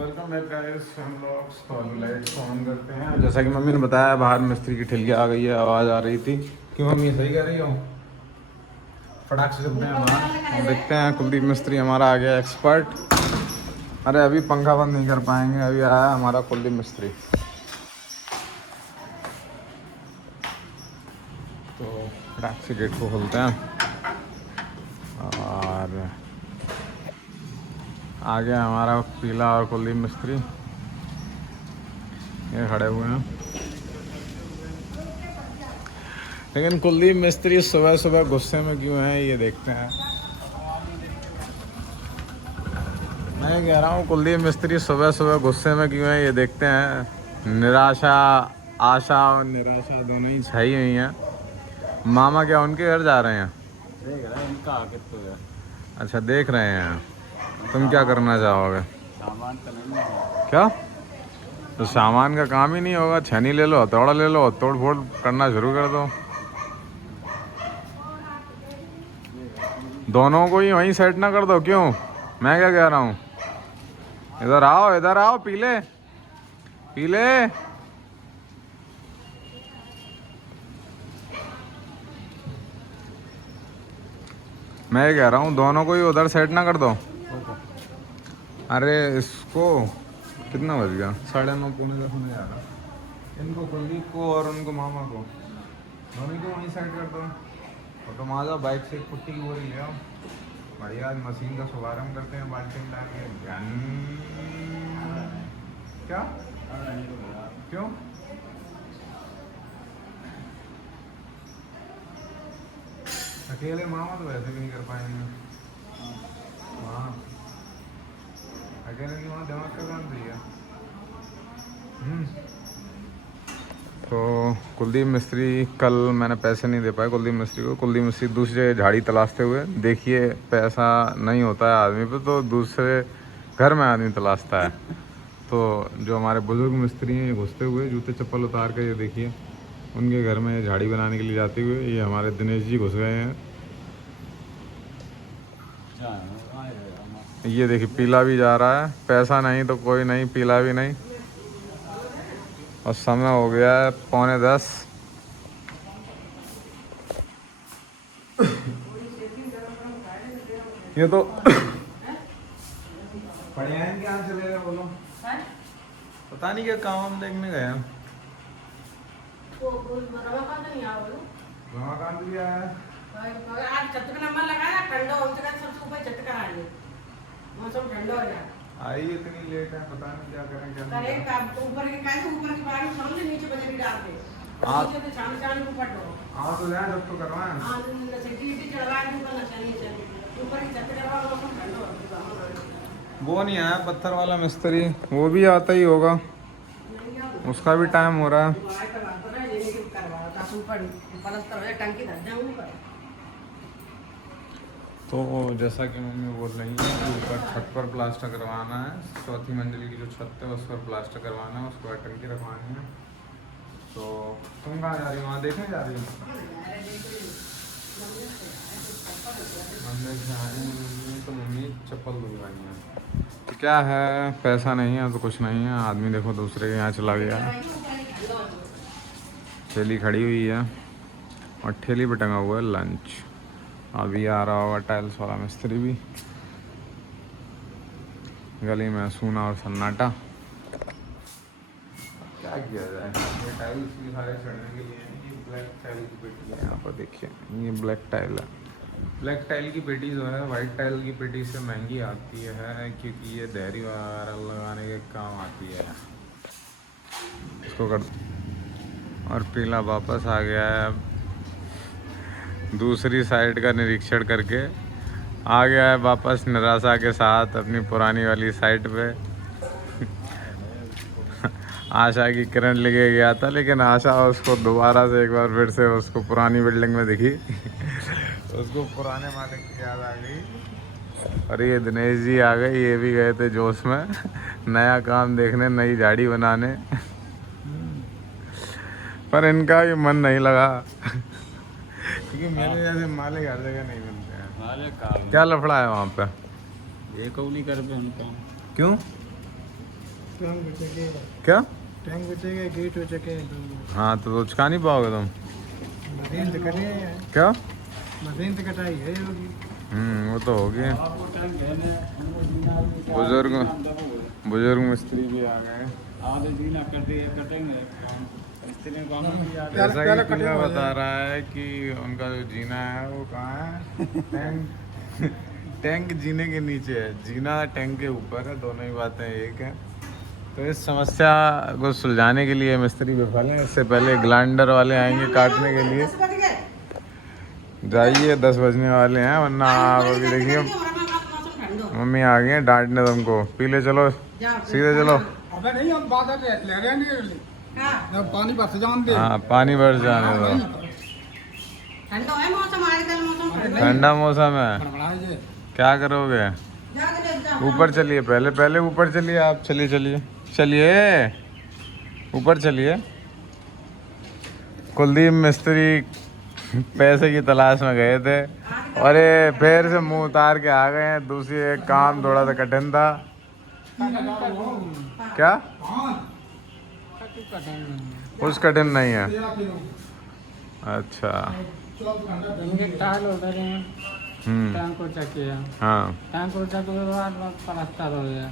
Welcome back guys. हम लोग light on करते हैं। जैसा कि मम्मी ने बताया बाहर मिस्त्री की ठिल्ली आ गई है, आवाज़ आ रही थी। क्यों मम्मी सही कह रही हो? फटाक से चलते हैं बाहर और देखते हैं। कुलदीप मिस्त्री हमारा आ गया एक्सपर्ट। अरे अभी पंखा बंद नहीं कर पाएंगे, अभी आया हमारा कुलदीप मिस्त्री। तो फटाक से गेट को खोलते हैं और आ गया हमारा पीला और कुलदीप मिस्त्री, ये खड़े हुए हैं। लेकिन कुलदीप मिस्त्री सुबह सुबह गुस्से में क्यों है ये देखते हैं। मैं कह रहा हूँ कुलदीप मिस्त्री सुबह सुबह गुस्से में क्यों है ये देखते हैं। निराशा, आशा और निराशा दोनों ही छाई हुई हैं। मामा क्या उनके घर जा रहे हैं? देख रहा है इनका आगे तो है। अच्छा देख रहे हैं। तुम क्या करना चाहोगे? सामान तो नहीं है। क्या? तो सामान का काम ही नहीं होगा। छेनी ले लो, हथौड़ा ले लो, तोड़ फोड़ करना शुरू कर दो। दोनों को ही वहीं सेट ना कर दो? क्यों? मैं क्या कह रहा हूँ, इधर आओ, इधर आओ, पीले पीले। मैं ये कह रहा हूँ दोनों को ही उधर सेट ना कर दो। अरे इसको कितना बज गया? 9:30 पौने 10 होने जा रहा। इनको कुलदीप को और उनको मामा को दोनों को वहीं सेट कर दो। और तुम आ जाओ, बाइक से एक पुट्टी की बोरी ले आओ। बढ़िया आज मशीन का शुभारम्भ करते हैं। बाल्टी ला के क्या? क्यों? अकेले मामा तो वैसे भी नहीं कर पाएंगे। हाँ अकेले की वहाँ दिमाग का काम सही है। तो कुलदीप मिस्त्री कल मैंने पैसे नहीं दे पाए कुलदीप मिस्त्री को। कुलदीप मिस्त्री दूसरे झाड़ी तलाशते हुए, देखिए पैसा नहीं होता है आदमी पे तो दूसरे घर में आदमी तलाशता है। तो जो हमारे बुजुर्ग मिस्त्री हैं ये घुसते हुए जूते चप्पल उतार कर, ये देखिए उनके घर में झाड़ी बनाने के लिए जाते हुए ये हमारे दिनेश जी घुस गए हैं। ये देखिए पीला भी जा रहा है। पैसा नहीं तो कोई नहीं, पीला भी नहीं। और समय हो गया है 9:45। ये तो बढ़िया है। क्या चले गए बोलो? पता नहीं क्या काम हम देखने गए हैं। रमाकांत भी आया है। आज छत का नंबर लगाया, ठंडा हो गया, सबसे ऊपर छत का आ गया, मौसम ठंडा हो गया। आई इतनी लेट है, पता नहीं क्या करें क्या करे नहीं। काम तो ऊपर के कैसे ऊपर के बाहर समझ नीचे बजरी डालते नीचे तो छान छान को पटो। हाँ तो जाए जब तो करवाएं। हां सिटी चढ़वा के ऊपर नशा नहीं चले, ऊपर की छत का मौसम ठंडा हो गया। वो नहीं आया पत्थर वाला मिस्त्री, वो भी आता ही होगा, उसका भी टाइम हो रहा है। तो जैसा कि मम्मी बोल रही है कि ऊपर छत पर प्लास्टर करवाना है। चौथी मंजिल की जो छत है उस पर प्लास्टर करवाना है, उसको टंकी रखवानी है। तो तुम कहाँ जा रही हो? वहाँ देखने जा रही हो? अंदर जा रही हूँ तो मम्मी चप्पल धुलवाई है। तो क्या है, पैसा नहीं है तो कुछ नहीं है। आदमी देखो दूसरे के यहाँ चला गया है। ठेली खड़ी हुई है और ठेली पे टंगा हुआ है लंच। अभी आ रहा होगा टाइल्स वाला मिस्त्री भी। गली में सूना और सन्नाटा। क्या किया जाए, ये टाइल्स भी सारे चढ़ने के लिए हैं। ये ब्लैक टाइल की पेटी है, यहाँ पर देखिए ये ब्लैक टाइल है। ब्लैक टाइल की पेटी जो है वाइट टाइल की पेटी से महंगी आती है, क्योंकि ये देहरी वगैरह लगाने के काम आती है। इसको कर। और पीला वापस आ गया है दूसरी साइड का निरीक्षण करके, आ गया है वापस निराशा के साथ अपनी पुरानी वाली साइड पे। आशा की किरण लेके गया था, लेकिन आशा उसको दोबारा से एक बार फिर से उसको पुरानी बिल्डिंग में दिखी। उसको पुराने मालिक की याद आ गई। और ये दिनेश जी आ गए, ये भी गए थे जोश में नया काम देखने, नई झाड़ी बनाने। पर इनका भी मन नहीं लगा क्योंकि मेरे जैसे मालिक हर जगह नहीं मिलते हैं। क्या लफड़ा है वहाँ पे? ये कौली कर पे उनका। क्यों? टैंक बचेगे, क्या? टैंक बचेगा, गेट बचेगे, हाँ तो चुका नहीं पाओगे तुम? मशीन तो करे, क्या? मशीन तो कटाई है होगी। वो तो हो गया। आपको टाइम कहने बुजुर्ग बुजुर्ग मिस्त्री भी आ गए। आधे जीना कर दिए कटेंगे काम मिस्त्री को आना भी याद जैसा पहले कि कटिंग पीला हो बता जाए। रहा है कि उनका जो जीना है वो कहाँ है? टैंक टैंक जीने के नीचे है, जीना टैंक के ऊपर है, दोनों ही बातें एक है। तो इस समस्या को सुलझाने के लिए मिस्त्री विफल है। इससे पहले ग्लाइंडर वाले आएंगे काटने के लिए। 10 बज गए। जाइए, 10 बजने वाले हैं, वरना आप ऊपर की अभी छत देखिए करेंगे, हमारा मौसम ठंडो। मम्मी आ गई हैं डांटने तुमको। पीले चलो, जाओ, सीधे चलो। अबे नहीं, हम बादल ले रहे नहीं, हाँ, जब पानी बरस जान दे। हाँ पानी बरस जाने दो। ठंडो है मौसम, आजकल मौसम ठंडो है। ठंडा मौसम है, बड़बड़ाए जे। क्या करोगे? जाओ तो देख जाओ। ऊपर चलिए, पहले पहले ऊपर चलिए आप। चलिए चलिए चलिए ऊपर चलिए। कुलदीप मिस्त्री पैसे की तलाश में गए थे और ये पैर से मुंह उतार के आ गए हैं। दूसरी एक काम थोड़ा सा कठिन था। क्या? कुछ कठिन नहीं है। अच्छा। टाइल उधर है, टैंक ऊंचा किया, हाँ। टैंक ऊंचा के बाद प्लास्टर हो गया।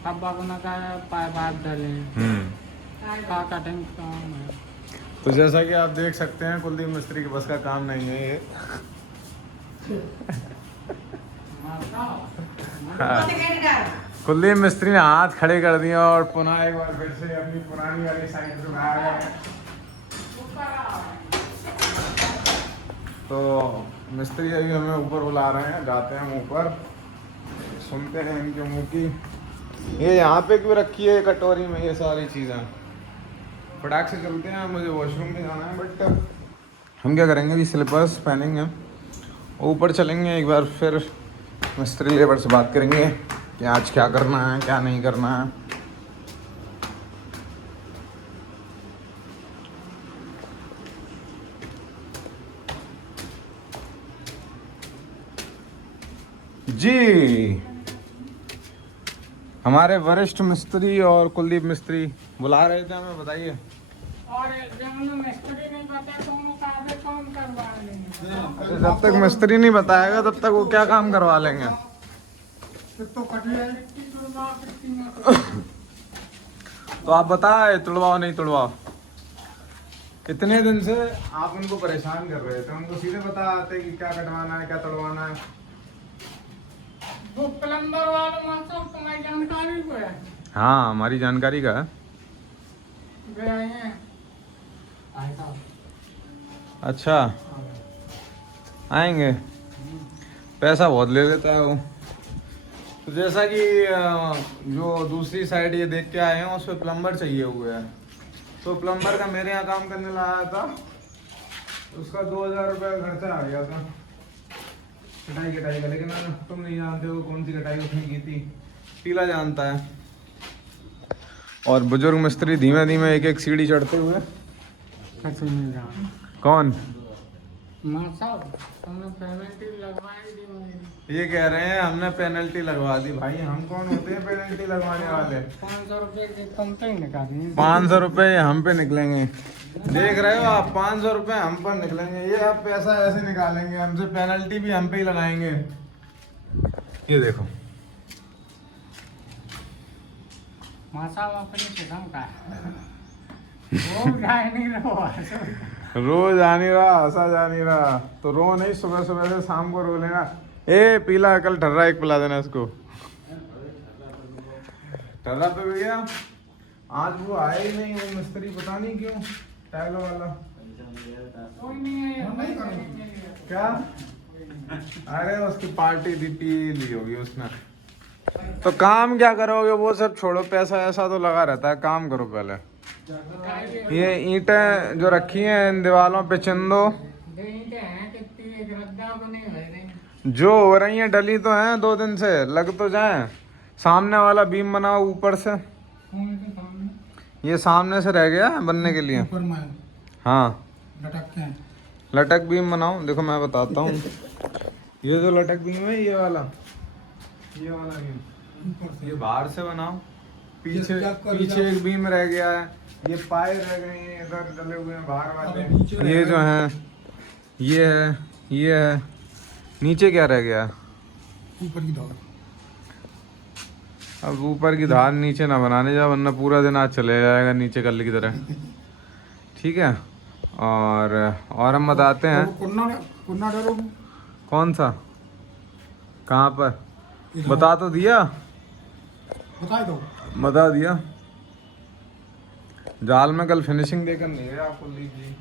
अब बाबू ने कहा पाइप आप डाले, का कटिंग काम है। तो जैसा कि आप देख सकते हैं कुलदीप मिस्त्री के बस का काम नहीं है ये। हाँ। ऊपर से गेट डाल। कुलदीप मिस्त्री ने हाथ खड़े कर दिए और पुनः एक बार फिर से अपनी पुरानी वाली साइड से उठा रहे हैं। तो मिस्त्री अभी हमें ऊपर बुला रहे हैं, जाते हैं हम ऊपर, सुनते हैं इनके मुंह की। ये यहाँ पे क्यों रखी है कटोरी में ये सारी चीज़ें? फटाक से चलते हैं, मुझे वॉशरूम भी जाना है। बट हम क्या करेंगे, अभी स्लीपर्स पहनेंगे, ऊपर चलेंगे, एक बार फिर मिस्त्री लेबर से बात करेंगे कि आज क्या करना है क्या नहीं करना है। जी, हमारे वरिष्ठ मिस्त्री और कुलदीप मिस्त्री बुला रहे थे हमें, बताइए। और जब मिस्त्री नहीं पता तो उन्होंने कहा था काम करवा लेंगे। जब तक मिस्त्री नहीं बताएगा तब तक वो क्या काम करवा लेंगे? तो कटिया तो आप बताए तुड़वाओ नहीं तुड़वाओ। इतने दिन से आप उनको परेशान कर रहे थे, उनको सीधे बता आते कि क्या कटवाना है क्या तोड़वाना है। वो प्लम्बर वाला मौसम तुम्हारी जानकारी को है, हाँ हमारी जानकारी का है। गए हैं आए साहब। अच्छा, आएंगे, पैसा बहुत ले लेता है वो। तो जैसा कि जो दूसरी साइड ये देख के आए हैं उस पर प्लम्बर चाहिए हुए हैं, तो प्लम्बर का मेरे यहाँ काम करने लाया था, उसका 2000 रुपये का खर्चा आ गया था कटाई कटाई का। लेकिन तुम नहीं जानते हो कौन सी कटाई उसने की थी, पीला जानता है। और बुजुर्ग मिस्त्री धीमे धीमे एक एक सीढ़ी चढ़ते हुए। कौन? मां साहब तुमने पेनल्टी लगवाई दी मुझे। ये कह रहे हैं हमने पेनल्टी लगवा दी। भाई हम कौन होते हैं पेनल्टी लगवाने वाले? 500 रुपये की तुम पे ही निकाली। 500 रुपये हम पे निकलेंगे, देख रहे हो आप? 500 रुपये हम पर निकलेंगे, ये आप पैसा ऐसे निकालेंगे हमसे, पेनल्टी भी हम पे ही लगाएंगे। ये देखो मां साहब अपनी किस्म का है। वो जाए नहीं रहा, रोज आ नहीं रहा, हंसा जा नहीं रहा, तो रो नहीं, सुबह सुबह से शाम को रो लेना। ए पीला कल ठर्रा एक पिला देना इसको। ठर्रा पे भैया आज वो आया ही नहीं, वो मिस्त्री पता नहीं क्यों, टाइलों वाला। कोई नहीं है। क्या? अरे उसकी पार्टी दी पी ली होगी उसने। तो काम क्या करोगे, वो सब छोड़ो, पैसा ऐसा तो लगा रहता है, काम करो पहले। ये ईंटें जो रखी हैं इन दीवारों पे चिंदो, जो हो रही हैं डली तो हैं 2 दिन से, लग तो जाएं। सामने वाला बीम बनाओ ऊपर से, ये सामने से रह गया है बनने के लिए। ऊपर में हाँ लटक के लटक बीम बनाओ। देखो मैं बताता हूँ, ये जो लटक बीम है ये वाला बीम, ये बाहर से बनाओ, पीछे पीछे एक बीम रह गया है, ये पाए रह गए हैं इधर डले हुए हैं बाहर वाले, ये जो हैं ये है, ये है, नीचे क्या रह गया? ऊपर की धार। अब ऊपर की धार नीचे ना बनाने जा, वरना पूरा दिन आज चले जाएगा नीचे कल की तरह। ठीक है, और हम बताते हैं। कुन्ना डरो कौन सा? कहाँ पर? बता तो दिया, बता दो। बता दिया। जाल में कल फिनिशिंग देकर नहीं है आपको लीजिए।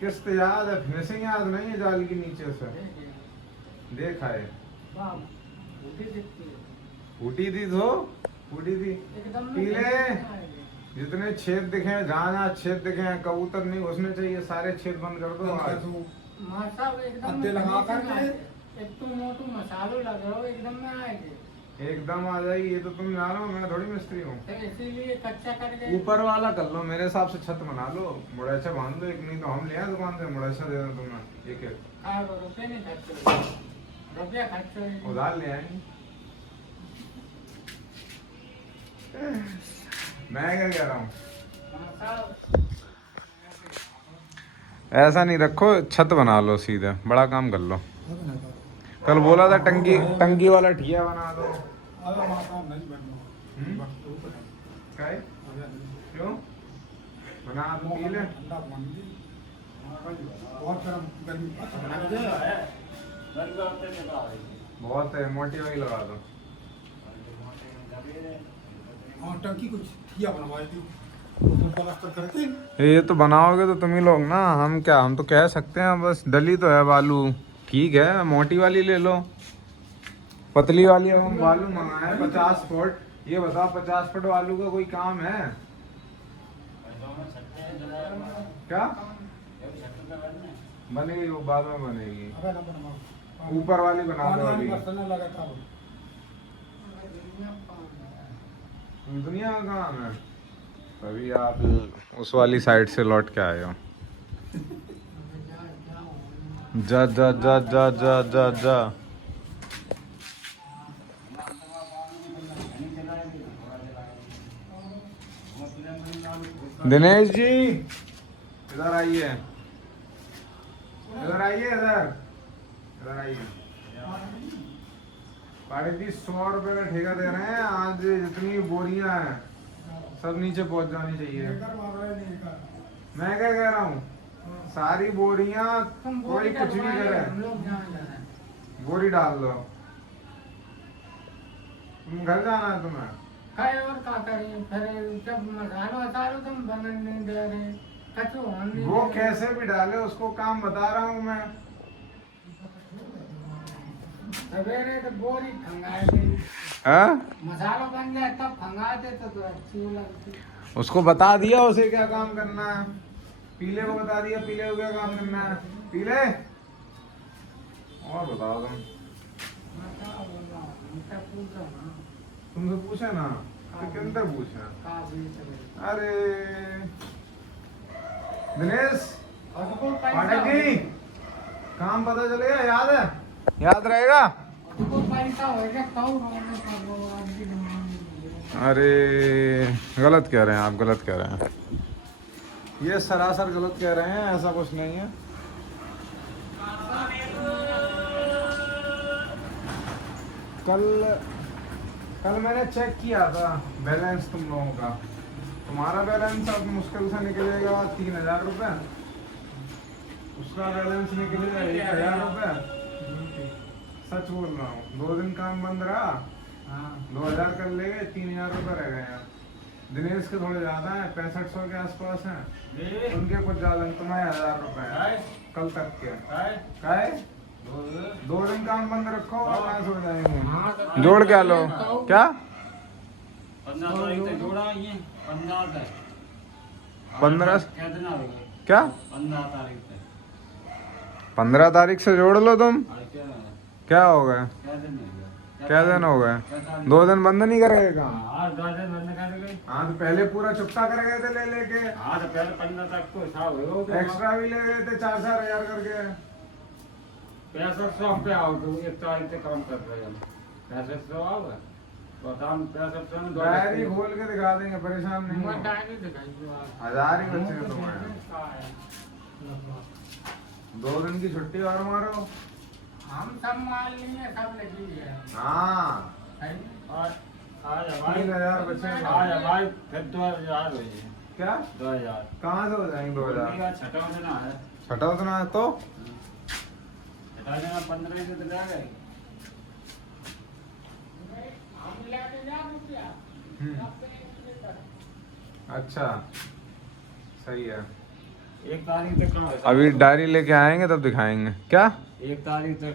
किस्त याद है, फिनिशिंग याद नहीं है जाल की नीचे से? देखा है, फूटी थी तो फूटी थी। पीले जितने छेद दिखे हैं, जहाँ जहाँ छेद दिखे हैं, कबूतर नहीं घुसने चाहिए, सारे छेद बंद कर दो आज। अद्दे लगा कर एक तो मोटू मसालो लग रहा हो, एकदम में आएंगे। एकदम आ जाएगी, ये तो तुम जानो, मैं थोड़ी मिस्त्री हूँ। तो इसीलिए कच्चा करके ऊपर वाला कर लो, मेरे हिसाब से छत बना लो, मुड़ैचा बांध दो एक, नहीं तो हम ले आए दुकान से, मुड़ैचा दे दो तुम्हें एक। रुपये नहीं खर्च, रुपया खर्च उधार ले आएंगे। मैं क्या कह रहा हूँ, ऐसा नहीं रखो, छत बना लो सीधे, बड़ा काम कर लो। कल बोला था टंकी वाला ठिया बना दो। क्यों बना दो? पीले बहुत है, मोटी वही लगा दो। टंकी कुछ ठिया बनवाई थी, उसमें प्लास्टर करके। ये तो बनाओगे तो तुम ही लोग ना, हम क्या, हम तो कह सकते हैं बस। डली तो है बालू, ठीक है, मोटी वाली ले लो, पतली वाली। अब हम बालू मंगाए 50 फुट। ये बताओ 50 फुट बालू का कोई काम है क्या? बनेगी वो बाद में बनेगी, ऊपर वाली बना दो अभी। दुनिया का काम है, तभी आप उस वाली साइड से लौट के आए हो। जा जा जा जा जा जा जा। दिनेश जी इधर आइए, इधर आइए, इधर आइए। पाड़ी जी 100 रुपए का ठेका दे रहे हैं आज, जितनी बोरियां हैं सब नीचे पहुंच जानी चाहिए। मैं क्या कह रहा हूँ, सारी बोरियां, कोई कुछ भी करे, बोरी डाल दो। तुम घर जाना है तुम्हें? खाए और क्या करें, फिर जब मसालो उतारो तुम बनने नहीं दे रहे, कचो होने वो कैसे भी डाले, उसको काम बता रहा हूँ मैं। सवेरे तो बोरी खंगाए थे, मसाला बन जाए तब खंगाते तो अच्छी लगती। उसको बता दिया उसे क्या काम करना है, पीले को बता दिया पीले को क्या काम करना है। पीले और बताओ तुमसे पूछे ना, तो किन तक पूछा? अरे दिनेश पाठक जी, काम पता चलेगा, याद है, याद रहेगा? अरे गलत कह रहे हैं आप, गलत कह रहे हैं, ये सरासर गलत कह रहे हैं, ऐसा कुछ नहीं है। कल मैंने चेक किया था बैलेंस तुम लोगों का, तुम्हारा बैलेंस अब मुश्किल से निकलेगा 3000 रुपये, उसका बैलेंस निकलेगा 1000 रुपये। सच बोल रहा हूँ, 2 दिन काम बंद रहा, 2000 कर ले गए, 3000 रुपये रह गए हैं। दिनेश के थोड़े ज्यादा है, 6500 के आसपास हैं, उनके कुछ ज्यादा, तुम्हारे 1000 रुपये कल तक के। 2 दिन काम बंद रखो और मैच हो जाएंगे। जोड़ क्या लो, क्या 15 तारीख तक जोड़ा, ये 15 तक 15 कितना होगा? क्या 15 तारीख तक, 15 तारीख से जोड़ लो तुम। और क्या हो गया, क्या दिन होगा? क्या दिन हो गए? 2 दिन बंद नहीं करेगा काम? हाँ 2 दिन बंद कर गए। हाँ तो पहले पूरा चुकता कर गए थे ले लेके। हाँ तो पहले 15 तक तो हिसाब हो, एक्स्ट्रा भी ले गए थे 4-4 हजार करके। 6500 पे आओ तो 1 तारीख से काम कर रहे हैं, 6500 आओगे। बताओ पैसा तुम दो डायरी खोल के दिखा देंगे, परेशान नहीं मैं हो। डायरी दिखाई दो आप। 1000 ही बचे हैं तुम्हारे। का है। 2 दिन की छुट्टी और मारो। हम सब मान लिए, सब लगी है। हाँ है? आज आज हमारे 3000 बचे हैं। आज हमारे फिर 2000 हुई है। क्या 2000 कहाँ से हो जाएंगे 2000? छठा देना है। छठा उतना है तो छठा देना 15 से तो ले गए। हम लेके जा रुपया। अच्छा सही है। 1 तारीख तक कहाँ है? अभी डायरी लेके आएंगे तब दिखाएंगे। क्या 1 तारीख तक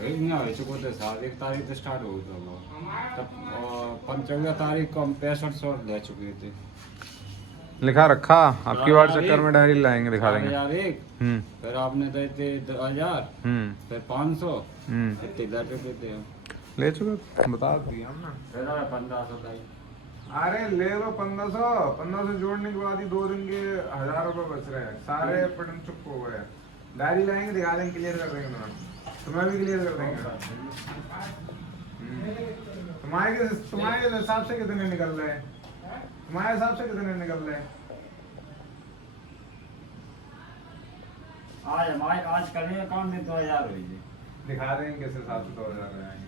नहीं हो चुको थे साल। 1 तारीख तो स्टार्ट हो गया तब 15 तारीख को हम 6500 ले चुके थे। लिखा रखा, आपकी बार चक्कर में डायरी लाएंगे, दिखा देंगे। 4001 हम्म फिर आपने दे थे 2000 फिर 500 इतने लेते देते हम। ले चुके, बता दिया हम ना। फिर 1500 का ही। अरे ले लो 1500 जोड़ने के बाद ही 2 दिन के 1000 रुपए बच रहे हैं। सारे पटन चुप हो गए। डायरी लाएंगे, दिखा देंगे, क्लियर कर देंगे तुम्हें भी क्लियर कर देंगे। तुम्हारे हिसाब से कितने निकल रहे हैं? तुम्हारे हिसाब से कितने निकल रहे हैं? आज हमारे आज करेंगे अकाउंट में 2000 हुई है। दिखा देंगे किस हिसाब से 2000 आएंगे।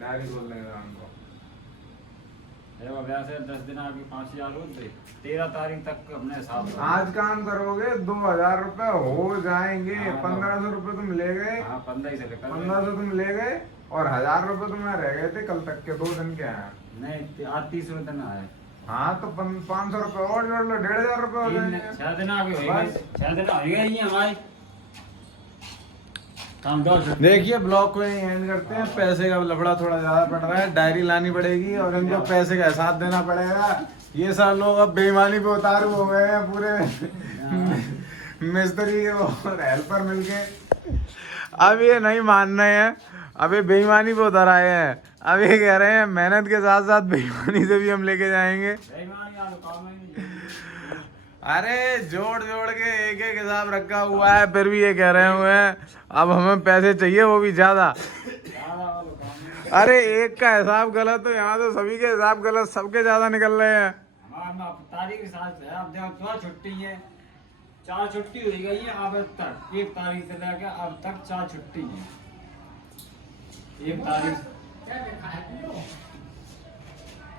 डायरी खोल देंगे हमको। देखो वैसे 10 दिन आगे 5000 होते 13 तारीख तक हमने हिसाब रखा। आज काम करोगे 2000 रुपए हो जाएंगे। हाँ, 1500 रुपए तुम ले गए, हाँ 15 से लेकर 1500 तुम ले गए और 1000 रुपए तुम्हें रह गए थे कल तक के, 2 दिन के हैं। नहीं आज 30 दिन आए। हाँ तो 500 रुपए और जोड़ लो, 1500 रुपए हो जाएंगे। 6 दिन आगे हो गए। बस। 6 दिन हो गए ही हमारे काम दो। देखिए ब्लॉग को यहीं एंड करते हैं। पैसे का लफड़ा थोड़ा ज्यादा पड़ रहा है, डायरी लानी पड़ेगी और इनको पैसे का हिसाब देना पड़ेगा। ये सब लोग अब बेईमानी पे उतारू हो गए हैं पूरे मिस्त्री और हेल्पर मिलके। अब ये नहीं मान रहे हैं, अब ये बेईमानी पे उतर आए हैं। अब ये कह रहे हैं मेहनत के साथ साथ बेईमानी से भी हम लेके जाएंगे। बेईमानी वाला काम है नहीं। अरे जोड़ जोड़ के एक एक हिसाब रखा हुआ है, फिर भी ये कह रहे हुए हैं अब हमें पैसे चाहिए, वो भी ज्यादा। ज्यादा वाला काम है। अरे एक का हिसाब गलत हो, यहाँ तो सभी के हिसाब गलत, सबके ज्यादा निकल रहे हैं। हमारा तारीख के साथ है। अब देखो 2 छुट्टी है, 4 छुट्टी हो गई है अब तक। 1 तारीख से लेकर अब तक 4 छुट्टी है। 1 तारीख क्या दिखाई दियो?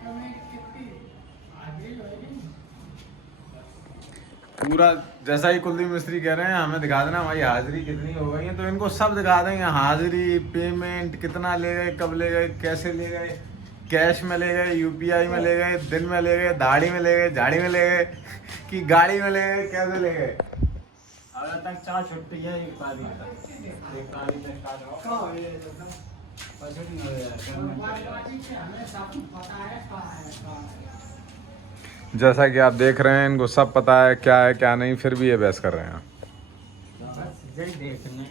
कमी कितनी आगे होगी? पूरा जैसा ही कुलदीप मिस्त्री कह रहे हैं हमें दिखा देना हमारी हाजिरी कितनी हो गई है, तो इनको सब दिखा देंगे। हाजिरी, पेमेंट, कितना ले गए, कब ले गए, कैसे ले गए, कैश में ले गए, यूपीआई में ले गए, दिन में ले गए, दाढ़ी में ले गए, झाड़ी में ले गए कि गाड़ी में ले गए, कैसे ले गए। अब तक 4 छुट्टी है। 1 तारीख तक। 1 तारीख तक स्टार्ट हो। बस छुट्टी हो जाए। बाजी से हमें सब पता है कहाँ है कहाँ है। जैसा कि आप देख रहे हैं इनको सब पता है क्या है क्या नहीं, फिर भी ये बहस कर रहे हैं। बस यही देखने